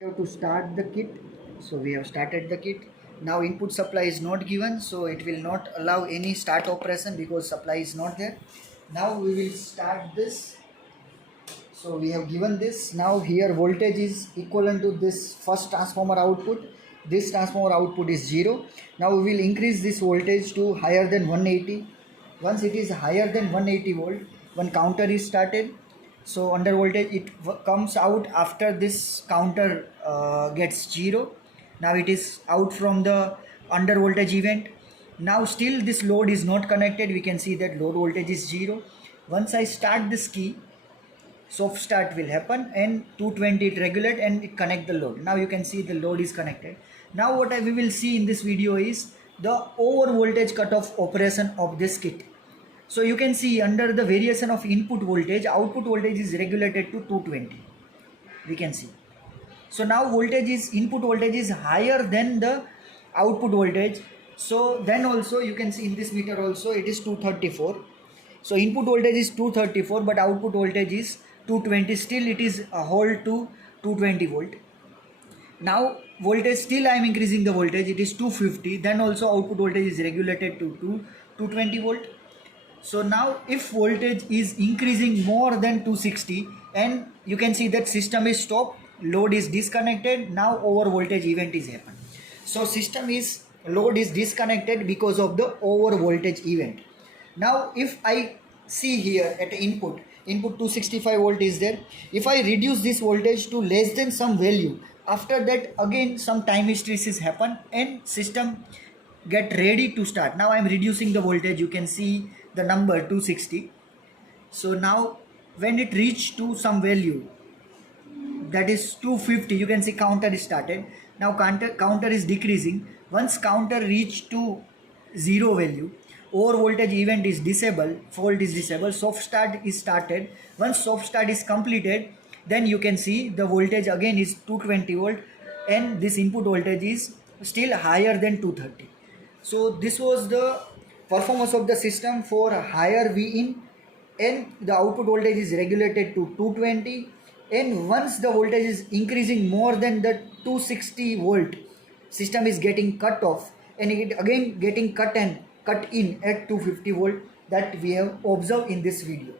We have to start the kit. So we have started the kit. Now input supply is not given, so it will not allow any start operation because supply is not there. Now we will start this. So we have given this. Now here voltage is equivalent to this first transformer output. This transformer output is 0. Now we will increase this voltage to higher than 180. Once it is higher than 180 volt, one counter is started. So under voltage it comes out after this counter gets 0. Now it is out from the under voltage event. Now still this load is not connected. We can see that load voltage is 0. Once I start this key, soft start will happen and 220 it regulate and it connect the load. Now you can see the load is connected. Now what we will see in this video is the over voltage cutoff operation of this kit. So you can see under the variation of input voltage, output voltage is regulated to 220. We can see. So now input voltage is higher than the output voltage. So then also you can see in this meter also it is 234. So input voltage is 234 but output voltage is 220. Still it is a hold to 220 volt. Now voltage still I am increasing the voltage, it is 250. Then also output voltage is regulated to 220 volt. So now if voltage is increasing more than 260 and you can see that system is stopped, load is disconnected, now over voltage event is happened. So load is disconnected because of the over voltage event. Now if I see here at input 265 volt is there. If I reduce this voltage to less than some value, after that again some time hysteresis happen and system get ready to start. Now I am reducing the voltage, you can see the number 260. So now when it reach to some value, that is 250, you can see counter is started. Now counter is decreasing. Once counter reach to 0 value, over voltage event is disabled, fault is disabled, soft start is started. Once soft start is completed, then you can see the voltage again is 220 volt and this input voltage is still higher than 230. So this was the performance of the system for higher V in, and the output voltage is regulated to 220, and once the voltage is increasing more than the 260 volt, system is getting cut off and it again getting cut in at 250 volt, that we have observed in this video.